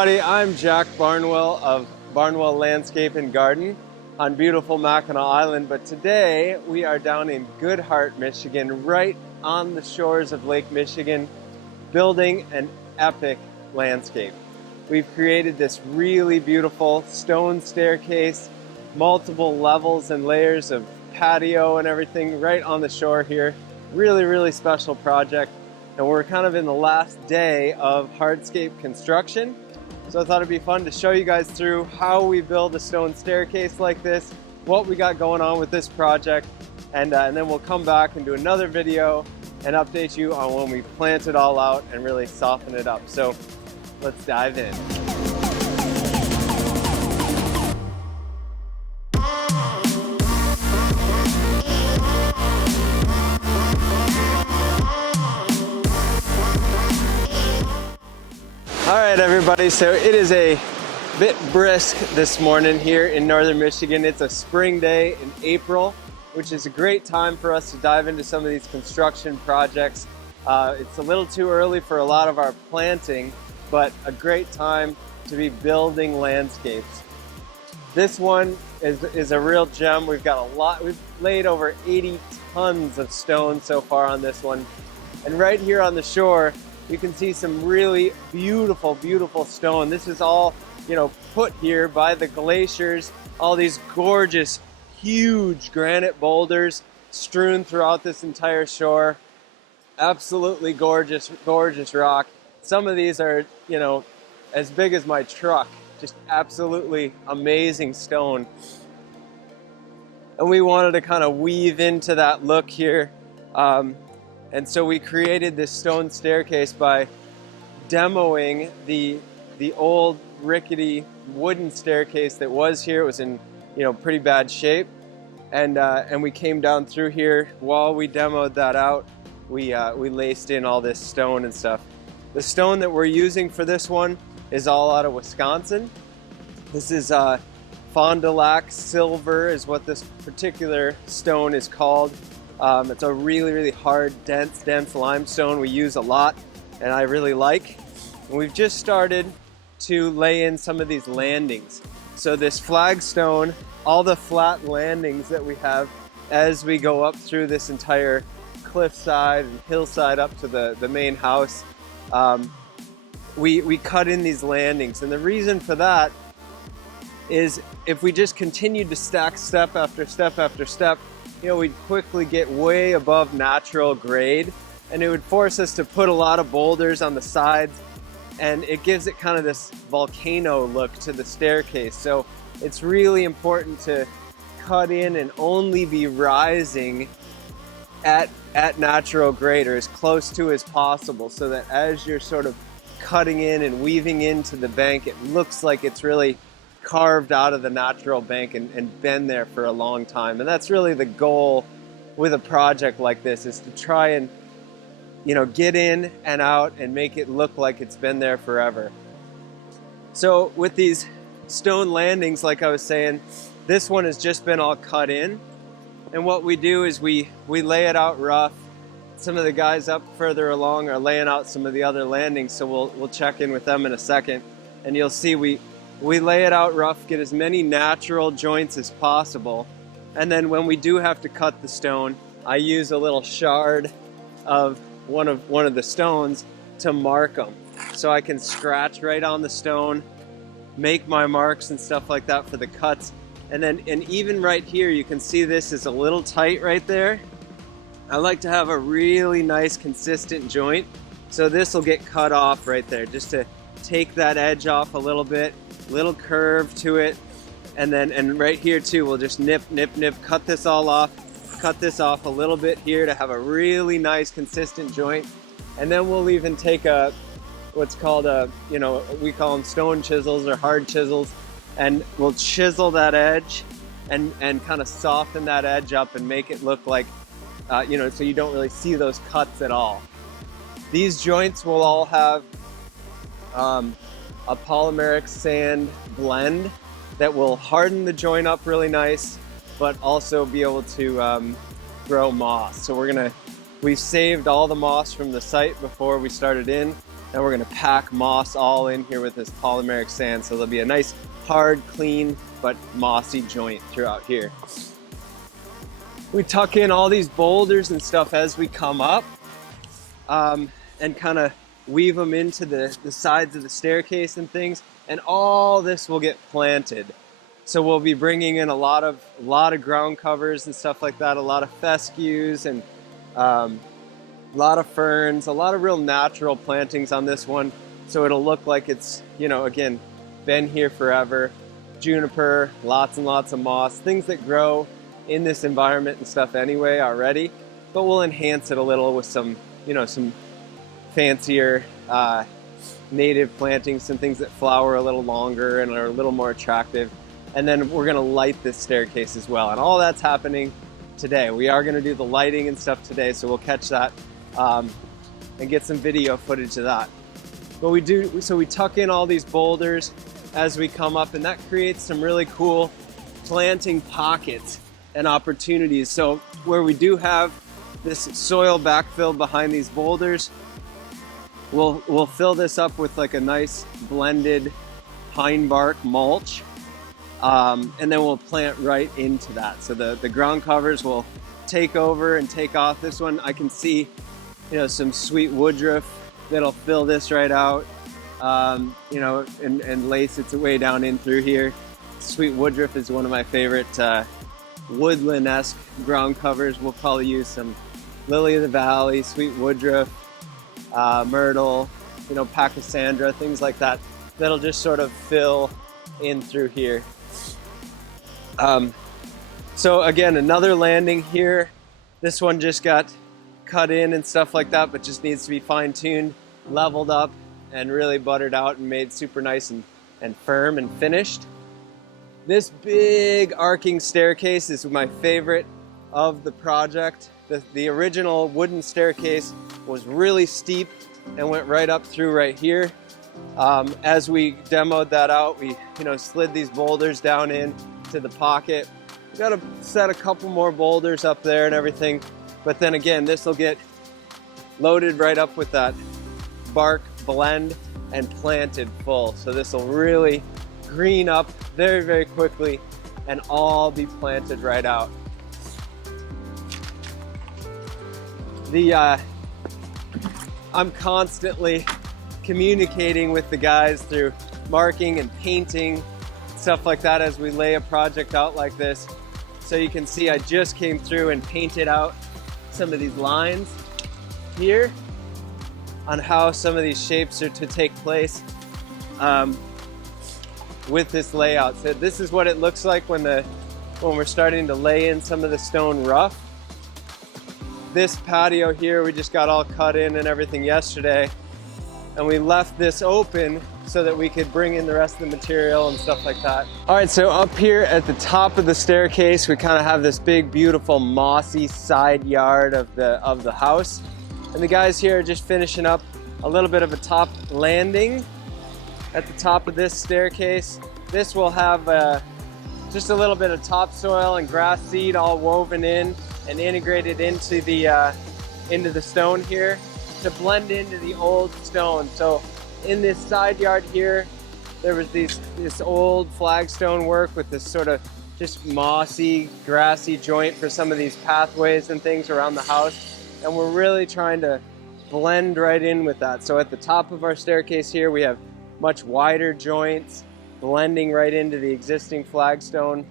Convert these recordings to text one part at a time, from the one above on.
everybody, I'm Jack Barnwell of Barnwell Landscape and Garden on beautiful Mackinac Island, but today we are down in Goodhart, Michigan, right on the shores of Lake Michigan, building an epic landscape. We've created this really beautiful stone staircase, multiple levels and layers of patio and everything right on the shore here. Really, really special project. And we're kind of in the last day of hardscape construction. So I thought it'd be fun to show you guys through how we build a stone staircase like this, what we got going on with this project, and then we'll come back and do another video and update you on when we plant it all out and really soften it up. So let's dive in. All right, everybody, so it is a bit brisk this morning here in northern Michigan. It's a spring day in April, which is a great time for us to dive into some of these construction projects. It's a little too early for a lot of our planting, but a great time to be building landscapes. This one is a real gem. We've got a lot, we've laid over 80 tons of stone so far on this one. And right here on the shore, you can see some really beautiful, beautiful stone. This is all, put here by the glaciers, all these gorgeous, huge granite boulders strewn throughout this entire shore. Absolutely gorgeous, gorgeous rock. Some of these are, as big as my truck. Just absolutely amazing stone. And we wanted to kind of weave into that look here. And so we created this stone staircase by demoing the old rickety wooden staircase that was here. It was in pretty bad shape, and we came down through here. While we demoed that out, we laced in all this stone and stuff. The stone that we're using for this one is all out of Wisconsin. This is Fond du Lac silver is what this particular stone is called. It's a really, really hard, dense limestone we use a lot and I really like. And we've just started to lay in some of these landings. So this flagstone, all the flat landings that we have as we go up through this entire cliffside and hillside up to the main house, we cut in these landings. And the reason for that is if we just continued to stack step after step after step, we'd quickly get way above natural grade, and it would force us to put a lot of boulders on the sides, and it gives it kind of this volcano look to the staircase. So it's really important to cut in and only be rising at natural grade, or as close to as possible, so that as you're sort of cutting in and weaving into the bank, it looks like it's really carved out of the natural bank and been there for a long time. And that's really the goal with a project like this, is to try and get in and out and make it look like it's been there forever. So with these stone landings, like I was saying, this one has just been all cut in, and what we do is we lay it out rough. Some of the guys up further along are laying out some of the other landings, so we'll check in with them in a second, and you'll see we lay it out rough, get as many natural joints as possible. And then when we do have to cut the stone, I use a little shard of one of the stones to mark them. So I can scratch right on the stone, make my marks and stuff like that for the cuts. And even right here, you can see this is a little tight right there. I like to have a really nice consistent joint. So this will get cut off right there, just to take that edge off a little bit. Little curve to it, and right here too, we'll just nip, cut this all off, cut this off a little bit here to have a really nice consistent joint. And then we'll even take what's called we call them stone chisels or hard chisels, and we'll chisel that edge and kind of soften that edge up and make it look like, so you don't really see those cuts at all. These joints will all have a polymeric sand blend that will harden the joint up really nice, but also be able to grow moss. So we've saved all the moss from the site before we started in, and we're gonna pack moss all in here with this polymeric sand. So there'll be a nice, hard, clean, but mossy joint throughout here. We tuck in all these boulders and stuff as we come up, and kind of weave them into the sides of the staircase and things, and all this will get planted. So we'll be bringing in a lot of ground covers and stuff like that, a lot of fescues and a lot of ferns, a lot of real natural plantings on this one. So it'll look like it's, you know, again, been here forever. Juniper, lots and lots of moss, things that grow in this environment and stuff anyway already, but we'll enhance it a little with some, you know, some fancier native plantings, some things that flower a little longer and are a little more attractive. And then we're gonna light this staircase as well. And all that's happening today. We are gonna do the lighting and stuff today, so we'll catch that and get some video footage of that. But we tuck in all these boulders as we come up, and that creates some really cool planting pockets and opportunities. So where we do have this soil backfill behind these boulders, we'll fill this up with like a nice blended pine bark mulch, and then we'll plant right into that. So the ground covers will take over and take off. This one I can see, you know, some sweet woodruff that'll fill this right out, you know, and lace its way down in through here. Sweet woodruff is one of my favorite woodland-esque ground covers. We'll probably use some lily of the valley, sweet woodruff, myrtle, you know, pachysandra, things like that, that'll just sort of fill in through here. So again, another landing here. This one just got cut in and stuff like that, but just needs to be fine-tuned, leveled up, and really buttered out and made super nice and firm and finished. This big arcing staircase is my favorite of the project. The original wooden staircase was really steep and went right up through right here. As we demoed that out, we, you know, slid these boulders down in to the pocket. We got to set a couple more boulders up there and everything, but then again, this will get loaded right up with that bark blend and planted full. So this will really green up very, very quickly and all be planted right out. I'm constantly communicating with the guys through marking and painting, stuff like that, as we lay a project out like this. So you can see I just came through and painted out some of these lines here on how some of these shapes are to take place with this layout. So this is what it looks like when we're starting to lay in some of the stone rough. This patio here, we just got all cut in and everything yesterday, and we left this open so that we could bring in the rest of the material and stuff like that. All right, so up here at the top of the staircase, we kind of have this big, beautiful, mossy side yard of the house. And the guys here are just finishing up a little bit of a top landing at the top of this staircase. This will have just a little bit of topsoil and grass seed all woven in and integrated into the stone here to blend into the old stone. So in this side yard here, there was this old flagstone work with this sort of just mossy, grassy joint for some of these pathways and things around the house. And we're really trying to blend right in with that. So at the top of our staircase here, we have much wider joints blending right into the existing flagstone.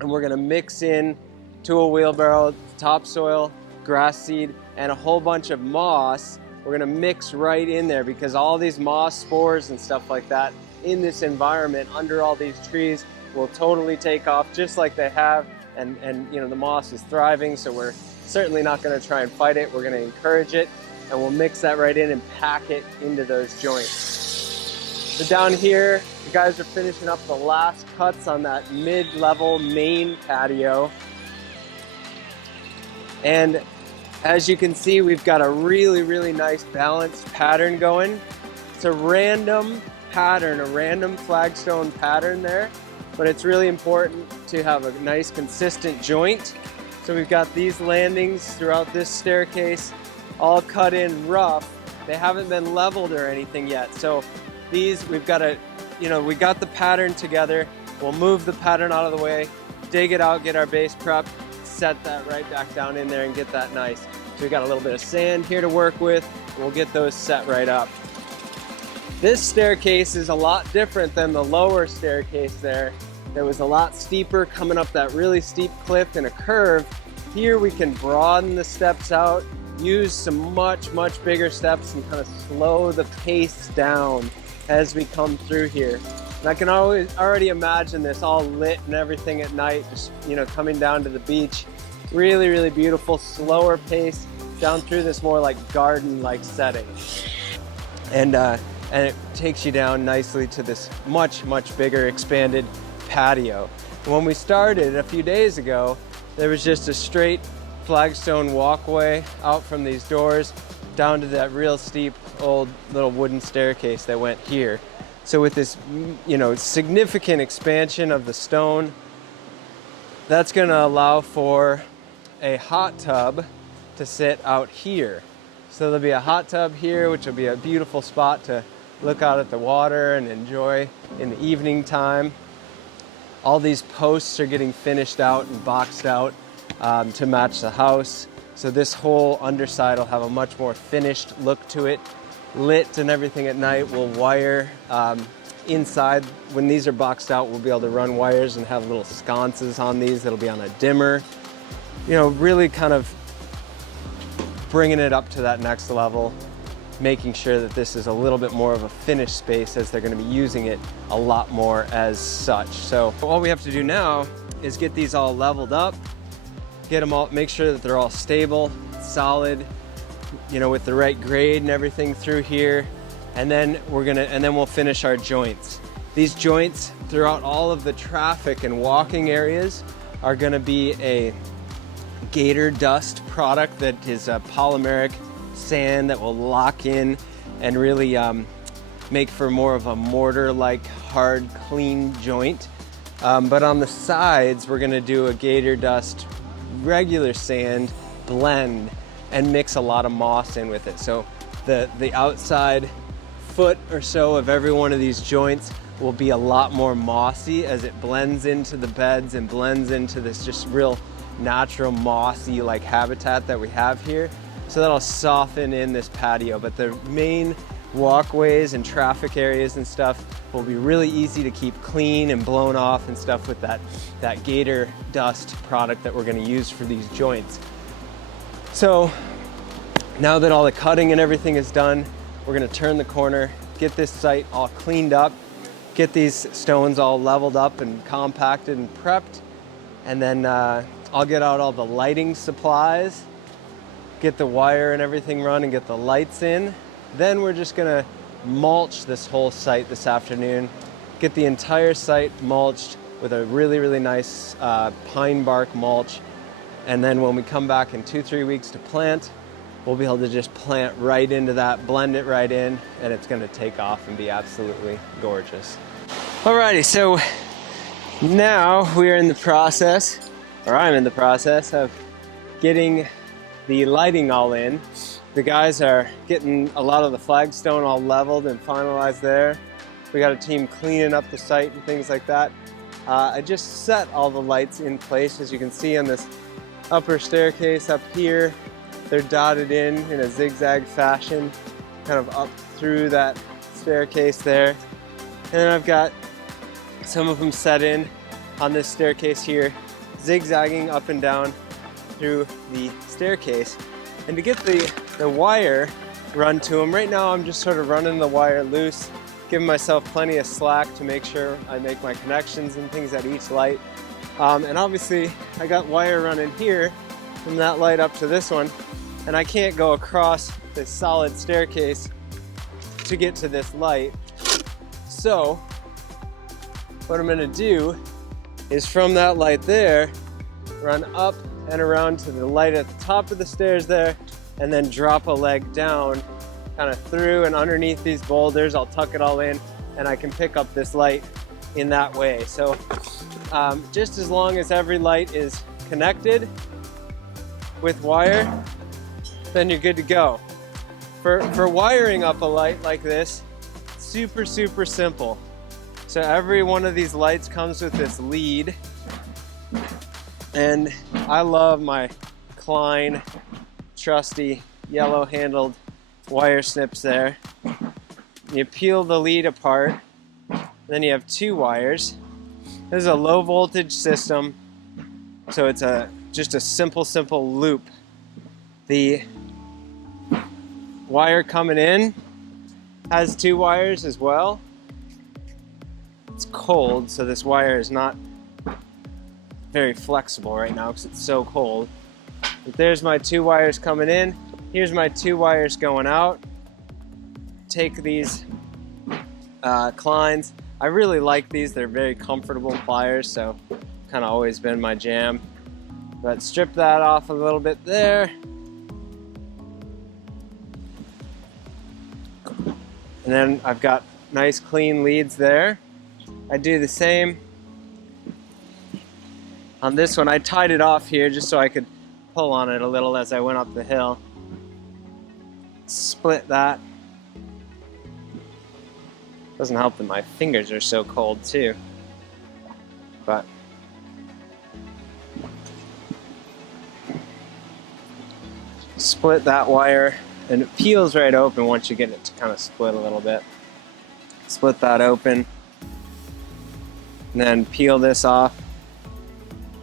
And we're gonna mix in to a wheelbarrow, topsoil, grass seed, and a whole bunch of moss. We're gonna mix right in there because all these moss spores and stuff like that in this environment under all these trees will totally take off just like they have. And you know, the moss is thriving, so we're certainly not gonna try and fight it. We're gonna encourage it, and we'll mix that right in and pack it into those joints. So down here, the guys are finishing up the last cuts on that mid-level main patio. And as you can see, we've got a really, really nice balanced pattern going. It's a random pattern, a random flagstone pattern there, but it's really important to have a nice consistent joint. So we've got these landings throughout this staircase, all cut in rough They haven't been leveled or anything yet. So these, we've got to, we got the pattern together. We'll move the pattern out of the way, dig it out, get our base prepped, set that right back down in there and get that nice. So we got a little bit of sand here to work with. We'll get those set right up. This staircase is a lot different than the lower staircase there. That was a lot steeper, coming up that really steep cliff and a curve. Here we can broaden the steps out, use some much bigger steps and kind of slow the pace down as we come through here. And I can already imagine this all lit and everything at night, just coming down to the beach. Really beautiful, slower pace down through this more like garden-like setting. And it takes you down nicely to this much bigger expanded patio. And when we started a few days ago, there was just a straight flagstone walkway out from these doors down to that real steep old little wooden staircase that went here. So with this, significant expansion of the stone, that's going to allow for a hot tub to sit out here. So there'll be a hot tub here, which will be a beautiful spot to look out at the water and enjoy in the evening time. All these posts are getting finished out and boxed out to match the house. So this whole underside will have a much more finished look to it. Lit and everything at night. We'll wire inside. When these are boxed out, we'll be able to run wires and have little sconces on these that'll be on a dimmer. Really kind of bringing it up to that next level, making sure that this is a little bit more of a finished space as they're going to be using it a lot more as such. So all we have to do now is get these all leveled up, get them all, make sure that they're all stable, solid, with the right grade and everything through here. And then we'll finish our joints. These joints throughout all of the traffic and walking areas are going to be a gator dust product that is a polymeric sand that will lock in and really make for more of a mortar-like hard, clean joint. But on the sides, we're going to do a gator dust regular sand blend and mix a lot of moss in with it. So the outside foot or so of every one of these joints will be a lot more mossy as it blends into the beds and blends into this just real natural mossy like habitat that we have here. So that'll soften in this patio, but the main walkways and traffic areas and stuff will be really easy to keep clean and blown off and stuff with that gator dust product that we're going to use for these joints. So now that all the cutting and everything is done, we're going to turn the corner, get this site all cleaned up, get these stones all leveled up and compacted and prepped, and then I'll get out all the lighting supplies, get the wire and everything run and get the lights in. Then we're just gonna mulch this whole site this afternoon, get the entire site mulched with a really nice pine bark mulch. And then when we come back in 2-3 weeks to plant, we'll be able to just plant right into that, blend it right in, and it's gonna take off and be absolutely gorgeous. Alrighty, so now we're in the process, or I'm in the process of getting the lighting all in. The guys are getting a lot of the flagstone all leveled and finalized there. We got a team cleaning up the site and things like that. I just set all the lights in place. As you can see on this upper staircase up here, they're dotted in a zigzag fashion, kind of up through that staircase there. And then I've got some of them set in on this staircase here, zigzagging up and down through the staircase. And to get the wire run to them, right now I'm just sort of running the wire loose, giving myself plenty of slack to make sure I make my connections and things at each light. And obviously I got wire running here from that light up to this one, and I can't go across this solid staircase to get to this light. So what I'm gonna do is from that light there, run up and around to the light at the top of the stairs there, and then drop a leg down kind of through and underneath these boulders. I'll tuck it all in and I can pick up this light in that way. So just as long as every light is connected with wire, then you're good to go. For wiring up a light like this, super simple. So every one of these lights comes with this lead, and I love my Klein trusty yellow handled wire snips there. You peel the lead apart, then you have two wires. This is a low voltage system, so it's just a simple loop. The wire coming in has two wires as well. It's cold, so this wire is not very flexible right now because it's so cold. But there's my two wires coming in. Here's my two wires going out. Take these Kleins. I really like these. They're very comfortable pliers, so kind of always been my jam. But strip that off a little bit there. And then I've got nice clean leads there. I do the same on this one. I tied it off here just so I could pull on it a little as I went up the hill. Split that. Doesn't help that my fingers are so cold too. But split that wire, and it peels right open once you get it to kind of split a little bit. Split that open, and then peel this off.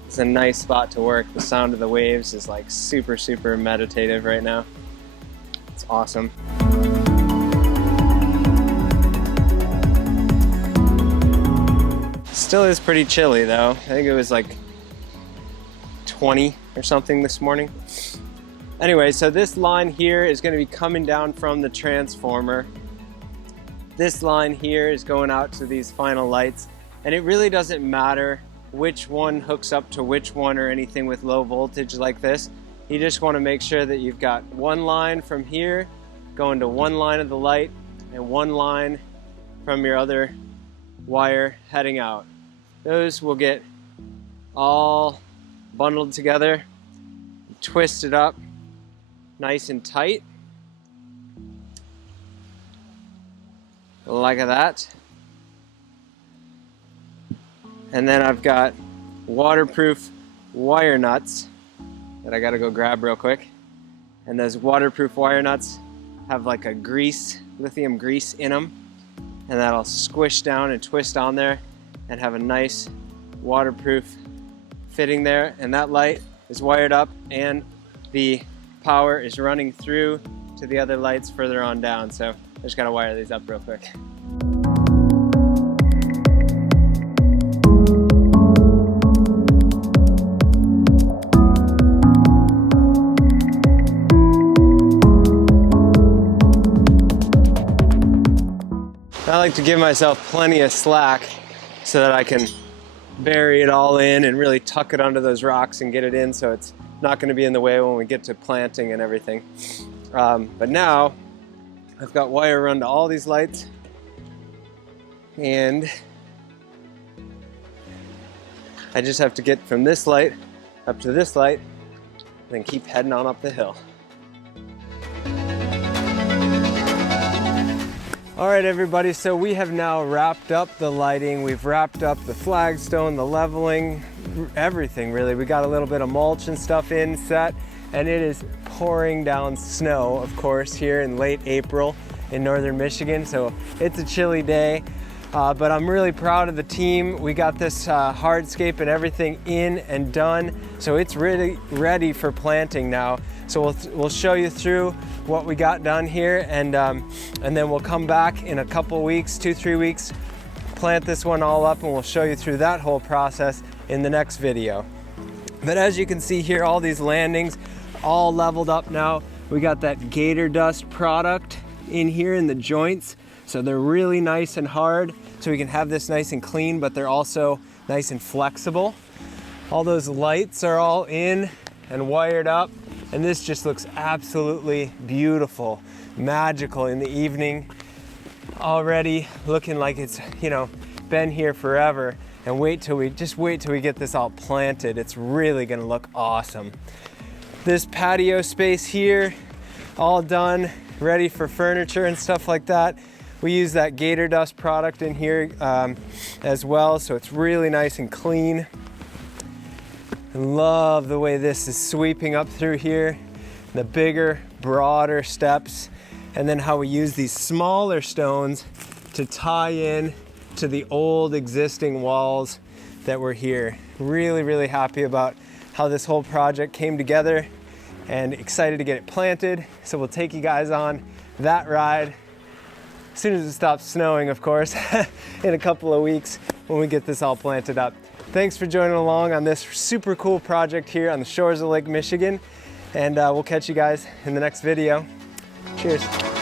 It's a nice spot to work. The sound of the waves is like super meditative right now. It's awesome. Still is pretty chilly though. I think it was like 20 or something this morning. Anyway, so this line here is going to be coming down from the transformer. This line here is going out to these final lights, and it really doesn't matter which one hooks up to which one or anything with low voltage like this. You just want to make sure that you've got one line from here going to one line of the light and one line from your other wire heading out. Those will get all bundled together, twisted up nice and tight, like that. And then I've got waterproof wire nuts that I gotta go grab real quick. And those waterproof wire nuts have like a grease, lithium grease in them, and that'll squish down and twist on there and have a nice waterproof fitting there. And that light is wired up and the power is running through to the other lights further on down. So I just gotta wire these up real quick. I like to give myself plenty of slack so that I can bury it all in and really tuck it under those rocks and get it in so it's not going to be in the way when we get to planting and everything. But now I've got wire run to all these lights, and I just have to get from this light up to this light and then keep heading on up the hill. All right, everybody, so we have now wrapped up the lighting. We've wrapped up the flagstone, the leveling, everything really. We got a little bit of mulch and stuff in set, and it is pouring down snow, of course, here in late April in northern Michigan. So it's a chilly day, but I'm really proud of the team. We got this hardscape and everything in and done. So it's really ready for planting now. So we'll show you through what we got done here, and then we'll come back in a couple weeks, 2-3 weeks, plant this one all up, and we'll show you through that whole process in the next video. But as you can see here, all these landings all leveled up now. We got that gator dust product in here in the joints, so they're really nice and hard, so we can have this nice and clean, but they're also nice and flexible. All those lights are all in and wired up, and this just looks absolutely beautiful, magical in the evening. Already looking like it's, you know, been here forever. And wait till we get this all planted. It's really gonna look awesome. This patio space here, all done. ready for furniture and stuff like that. We use that gator dust product in here as well, so it's really nice and clean. I love the way this is sweeping up through here, the bigger, broader steps, and then how we use these smaller stones to tie in to the old existing walls that were here. Really, really happy about how this whole project came together and excited to get it planted. So we'll take you guys on that ride as soon as it stops snowing, of course, in a couple of weeks when we get this all planted up. Thanks for joining along on this super cool project here on the shores of Lake Michigan, and we'll catch you guys in the next video. Cheers.